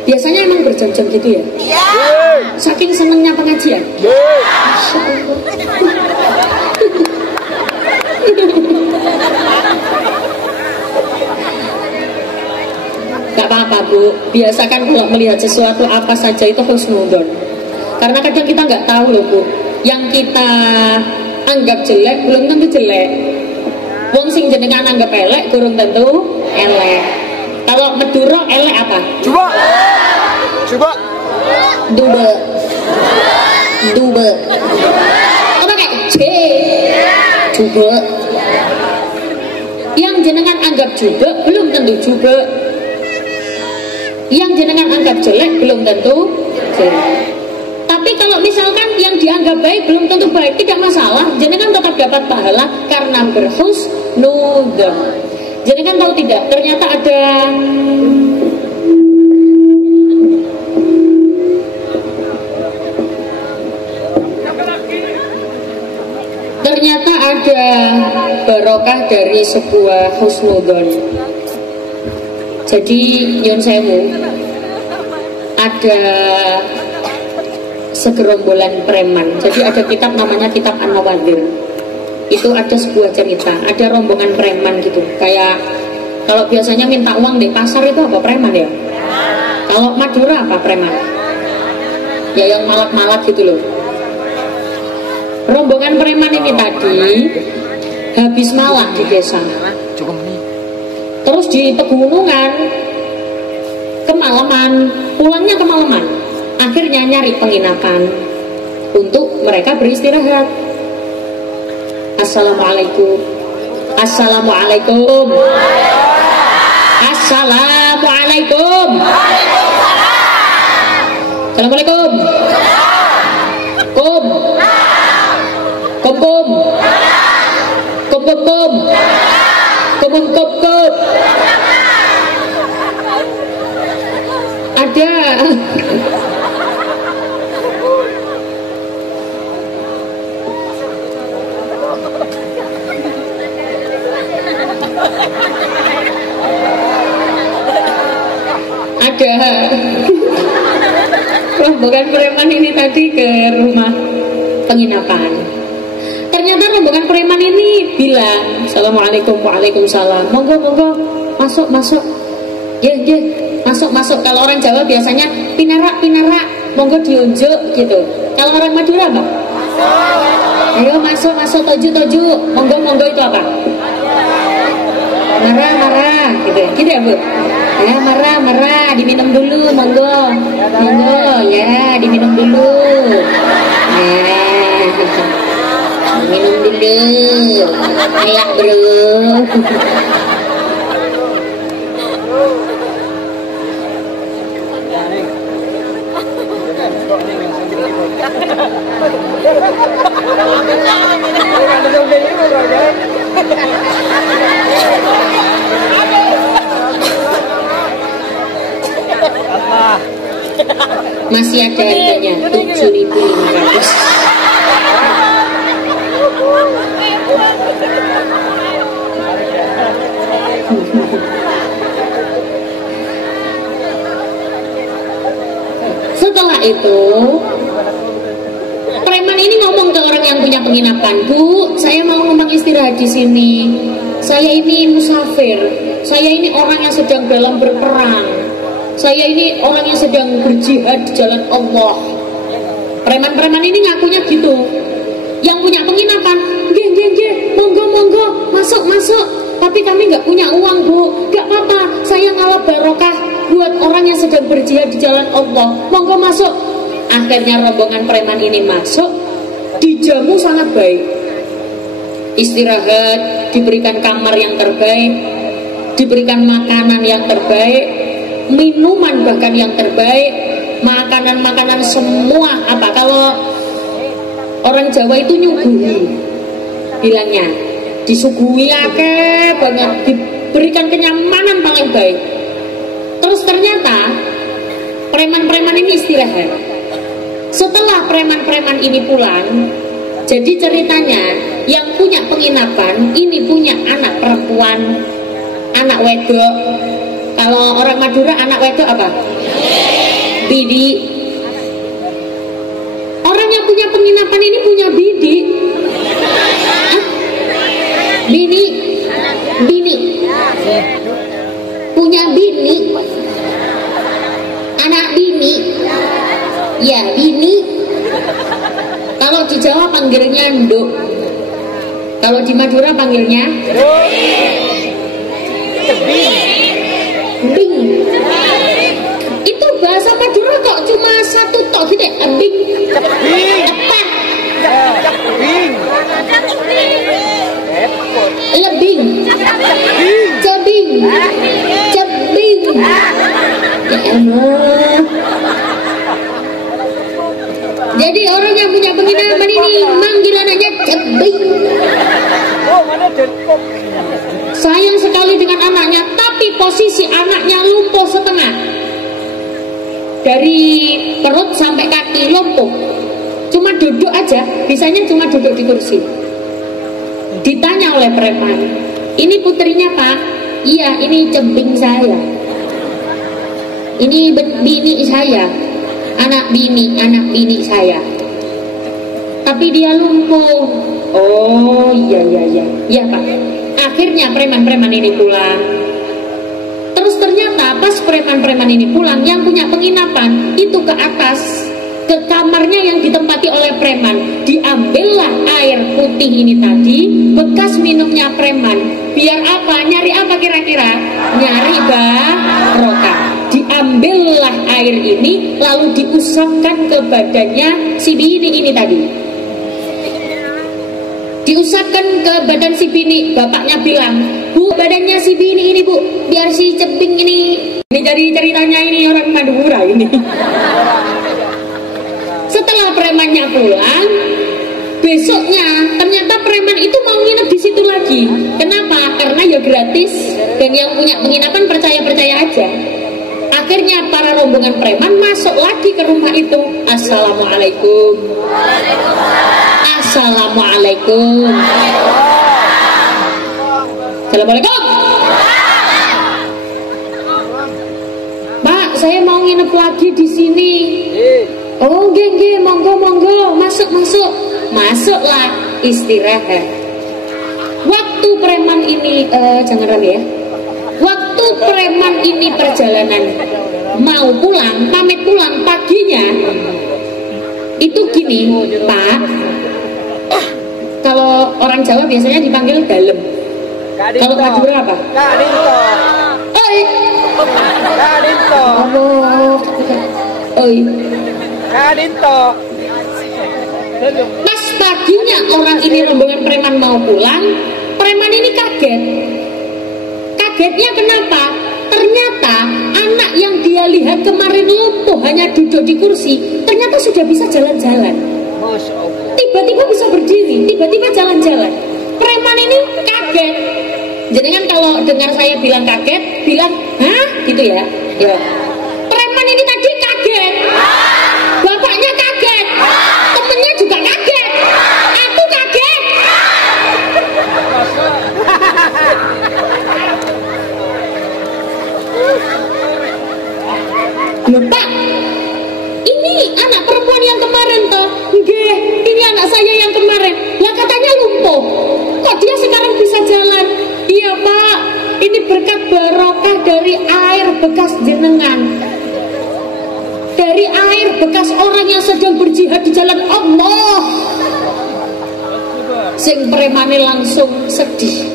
Biasanya emang berjam-jam gitu ya? Iya. Saking senengnya pengajian? Iya. Masya Allah. Gak apa-apa Bu, biasakan kalau melihat sesuatu apa saja itu husnudzon. Karena kadang kita nggak tahu loh Bu, yang kita anggap jelek belum tentu jelek. Wong sing jenengan anggap elek kurang tentu elek. Kalau Meduro elek apa? Coba. Dube. Apa kayak C? Dube. Yang jenengan anggap juga belum tentu juga. Yang jenengan anggap jelek belum tentu jelek. Tapi kalau misalkan yang dianggap baik belum tentu baik, tidak masalah. Jenengan tetap dapat pahala karena berhusnudzon. Jenengan tahu tidak? Ternyata ada barokah dari sebuah husnudzon. Jadi nyun sewu, ada segerombolan preman. Jadi ada kitab namanya Kitab An-Nawadir. Itu ada sebuah cerita, ada rombongan preman gitu. Kayak kalau biasanya minta uang di pasar itu apa, preman ya? Kalau Madura apa preman? Ya yang malak-malak gitu loh. Rombongan preman ini tadi habis malak di desa. Terus di pegunungan kemalaman, pulangnya kemalaman. Akhirnya nyari penginapan untuk mereka beristirahat. Assalamualaikum. Assalamualaikum. Assalamualaikum. Assalamualaikum. Kum. Kum kum. Kum kum kum. Kum kum kum kum. Ada. Ada rombongan preman ini tadi ke rumah penginapan. Ternyata rombongan preman ini bilang, Assalamualaikum, waalaikumsalam, monggo monggo, masuk masuk, ye ye, masuk masuk. Kalau orang Jawa biasanya pinarak pinarak, monggo diunjuk gitu. Kalau orang Madura apa? Ayo masuk masuk, toju toju, monggo monggo itu apa? Marah marah gitu, gitu ya Bu? Ya marah marah, diminum dulu, monggo monggo ya, diminum dulu ya, minum dulu, ayak bro. Masih ada harganya 7.500. Setelah itu preman ini ngomong ke orang yang punya penginapan, Bu, saya mau numpang istirahat di sini. Saya ini musafir. Saya ini orang yang sedang dalam berperang. Saya ini orang yang sedang berjihad di jalan Allah. Preman-preman ini ngakunya gitu. Yang punya penginapan, nggih, monggo monggo, masuk masuk. Tapi kami nggak punya uang, Bu. Nggak apa-apa, saya ngalap barokah buat orang yang sedang berjihad di jalan Allah. Monggo masuk. Akhirnya rombongan preman ini masuk, dijamu sangat baik. Istirahat, diberikan kamar yang terbaik, diberikan makanan yang terbaik, minuman bahkan yang terbaik, makanan-makanan semua apa, kalau orang Jawa itu nyuguhi bilangnya, disuguhi akeh banget, diberikan kenyamanan paling baik. Terus ternyata preman-preman ini istirahat. Setelah preman-preman ini pulang, jadi ceritanya yang punya penginapan ini punya anak perempuan, anak wedok. Kalau orang Madura anak wedok apa? Bidi. Orang yang punya penginapan ini punya bidi. Hah? Bini. Bini. Punya bini. Anak bini. Ya, bini. Kalau di Jawa panggilnya nduk. Kalau di Madura panggilnya bing. Itu bahasa Madura kok cuma satu tok gitu, bing. Apa? Lebing. Cebing. Cebing. Ya Allah. Jadi orang yang punya penginapan ini manggilannya cebing. Sayang sekali dengan anaknya, tapi posisi anaknya lumpuh setengah. Dari perut sampai kaki lumpuh. Cuma duduk aja, bisanya cuma duduk di kursi. Ditanya oleh preman, ini putrinya Pak? Iya, ini cebing saya. ini bini saya, anak bini saya. Tapi dia lumpuh. Oh iya Pak. Akhirnya preman-preman ini pulang. Terus ternyata pas preman-preman ini pulang, yang punya penginapan itu ke atas, ke kamarnya yang ditempati oleh preman. Diambillah air putih ini tadi, bekas minumnya preman. Biar apa? Nyari apa kira-kira? Nyari barokah. Diambillah air ini, lalu diusapkan ke badannya si bini ini tadi. Diusapkan ke badan si bini. Bapaknya bilang, "Bu, badannya si bini ini, Bu, biar si Ceping ini." Ini dari ceritanya ini orang Madura ini. Setelah premannya pulang, besoknya ternyata preman itu mau nginep di situ lagi. Kenapa? Karena ya gratis, dan yang punya penginapan percaya-percaya aja. Akhirnya para rombongan preman masuk lagi ke rumah itu. Assalamualaikum. Assalamualaikum. Assalamualaikum. Pak, saya mau nginep lagi di sini. Oh, nggih, monggo, masuklah, istirahat. Waktu preman ini, jangan rame ya. Waktu preman ini perjalanan mau pulang, pamit pulang paginya, itu gini, Pak. Kalau orang Jawa biasanya dipanggil dalem. Kalau Madura apa? Oi. Oi. Pas paginya orang ini rombongan preman mau pulang, preman ini kaget. Kagetnya kenapa? Ternyata anak yang dia lihat kemarin lumpuh hanya duduk di kursi, ternyata sudah bisa jalan-jalan. Tiba-tiba bisa berdiri, tiba-tiba jalan-jalan. Preman ini kaget. Jenengan kalau dengar saya bilang kaget, bilang, "Hah?" gitu ya. Ya. Preman ini tadi kaget. Bapaknya kaget. Temennya juga kaget. Aku kaget. Loh, Pak, ini anak perempuan yang kemarin toh? Nggih, ini anak saya yang kemarin. Lah katanya lumpuh. Kok dia sekarang bisa jalan? Iya, Pak, ini berkat barokah dari air bekas jenengan. Dari air bekas orang yang sedang berjihad di jalan Allah. Sing premane langsung sedih.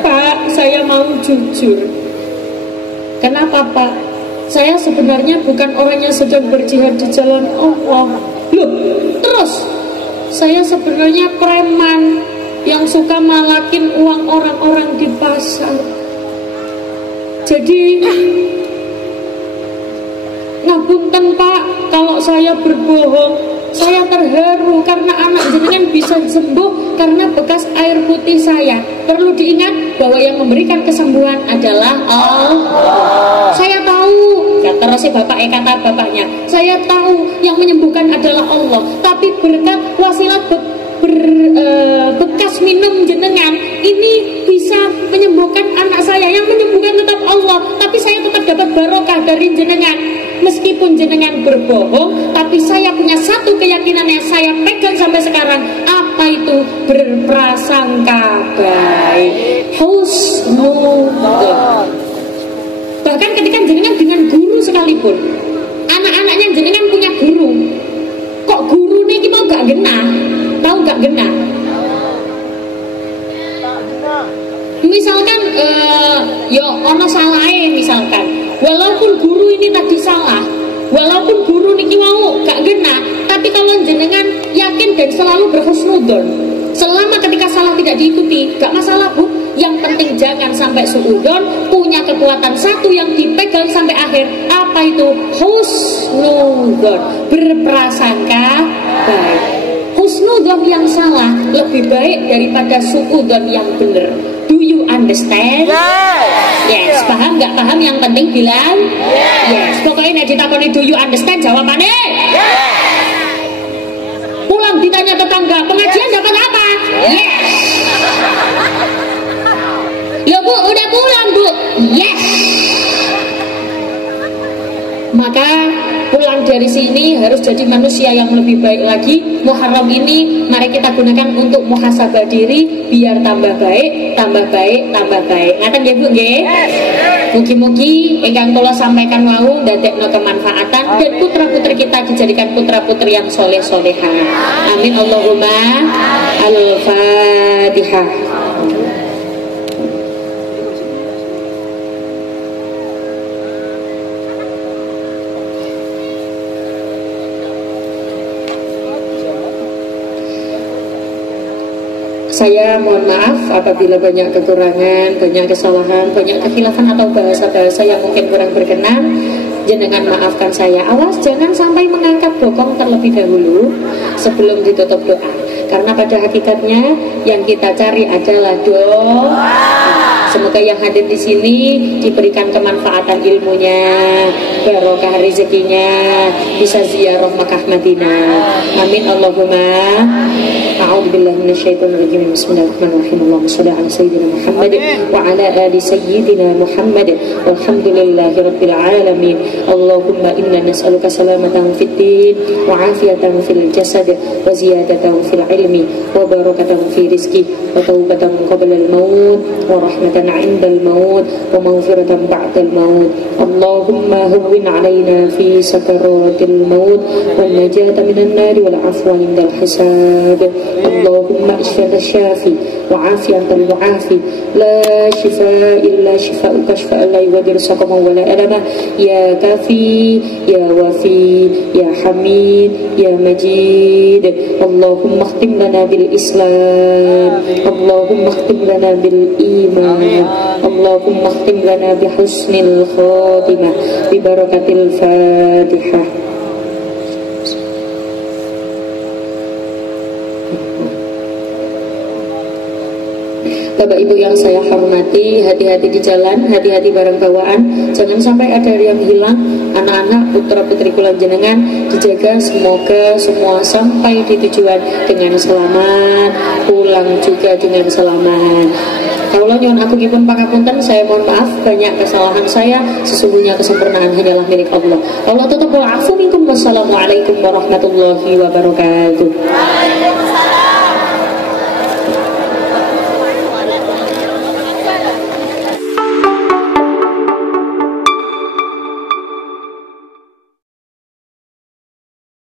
Pak, saya mau jujur. Kenapa, Pak? Saya sebenarnya bukan orang yang sedang berjihad di jalan Allah. Loh, terus saya sebenarnya preman yang suka malakin uang orang-orang di pasar. Jadi ngapunten, Pak, kalau saya berbohong. Saya terharu karena anak jenengan bisa sembuh karena bekas air putih saya. Perlu diingat bahwa yang memberikan kesembuhan adalah Allah. Saya tahu, kata kata bapaknya, saya tahu yang menyembuhkan adalah Allah. Tapi berkat wasilat bekas minum jenengan ini bisa menyembuhkan anak saya. Yang menyembuhkan tetap Allah, tapi saya tetap dapat barokah dari jenengan. Meskipun jenengan berbohong, tapi saya punya satu keyakinan yang saya pegang sampai sekarang. Apa itu? Berprasangka baik, husnudzon. Bahkan ketika jenengan dengan guru sekalipun, anak-anaknya jenengan punya guru, kok guru nih kita gak genah, tahu gak genah? Misalkan yo ono salahe misalkan, walaupun guru ini tadi salah, walaupun guru niki mau gak genah, tapi kalau jenengan yakin dan selalu berhusnudzon, selama ketika salah tidak diikuti, gak masalah, Bu. Yang penting jangan sampai suudzon, punya kekuatan satu yang dipegang sampai akhir. Apa itu? Husnudzon, berprasangka baik. Husnudzon yang salah lebih baik daripada suudzon yang benar. Do you understand? Yes. Paham nggak paham yang penting bilang yes. Pokoknya nek ditakoni do you understand jawabannya pulang ditanya tetangga pengajian dapat apa? Yes. Ya Bu udah pulang Bu. Yes. Maka pulang dari sini harus jadi manusia yang lebih baik lagi. Muharram ini mari kita gunakan untuk muhasabah diri biar tambah baik, tambah baik, tambah baik. Ngaten nggih Bu nggih? Mugi-mugi ingkang kula sampaikan wau ndadekno kemanfaatan dan putra-putri kita dijadikan putra-putri yang soleh-solehah. Amin Allahumma al-Fatihah. Saya mohon maaf apabila banyak kekurangan, banyak kesalahan, banyak kekhilafan atau bahasa-bahasa yang mungkin kurang berkenan. Jenengan maafkan saya. Awas jangan sampai mengangkat bokong terlebih dahulu sebelum ditutup doa. Karena pada hakikatnya yang kita cari adalah doa. Semoga yang hadir di sini diberikan kemanfaatan ilmunya, barokah rezekinya, bisa ziarah Makkah Madinah. Amin Allahumma. A'udzubillahi minasyaitonirrajim. Bismillahirrahmanirrahim. Allahumma shalli ala sayyidina Muhammad wa ala ali sayyidina Muhammad. Walhamdulillahirabbil alamin. Allahumma inna nas'aluka salamatan fid din wa 'afiyatan fil jasad wa ziyadatan fil ilmi wa barakatan fi rizqi wa taubatan qabla al maut wa rahmatan 'inda al maut wa maghfiratan ba'da al maut. Allahumma hawwin 'alaina fi sakaratil maut wal najata minan nar wal 'afwa 'inda al hisab. Allahumma ishfa syafi wa afiyatal mu'afi la shifaa illa shifaa'uka shifaan la yughadiru saqama wa la alama ya kafi ya wafi ya hamid ya majid. Allahumma khtim lana bil islam, Allahumma khtim lana bil iman, Allahumma khtim lana bi husnil khatimah bi barakatil fatihah. Bapak Ibu yang saya hormati, hati-hati di jalan, hati-hati barang bawaan, jangan sampai ada yang hilang. Anak-anak putra putri kula jenengan dijaga, semoga semua sampai di tujuan dengan selamat, pulang juga dengan selamat. Kalau nyuwun aku gipun pangapunten, saya mohon maaf banyak kesalahan saya, sesungguhnya kesempurnaan hanyalah milik Allah. Allah tutup wa afu minkum. Wassalamualaikum warahmatullahi wabarakatuh.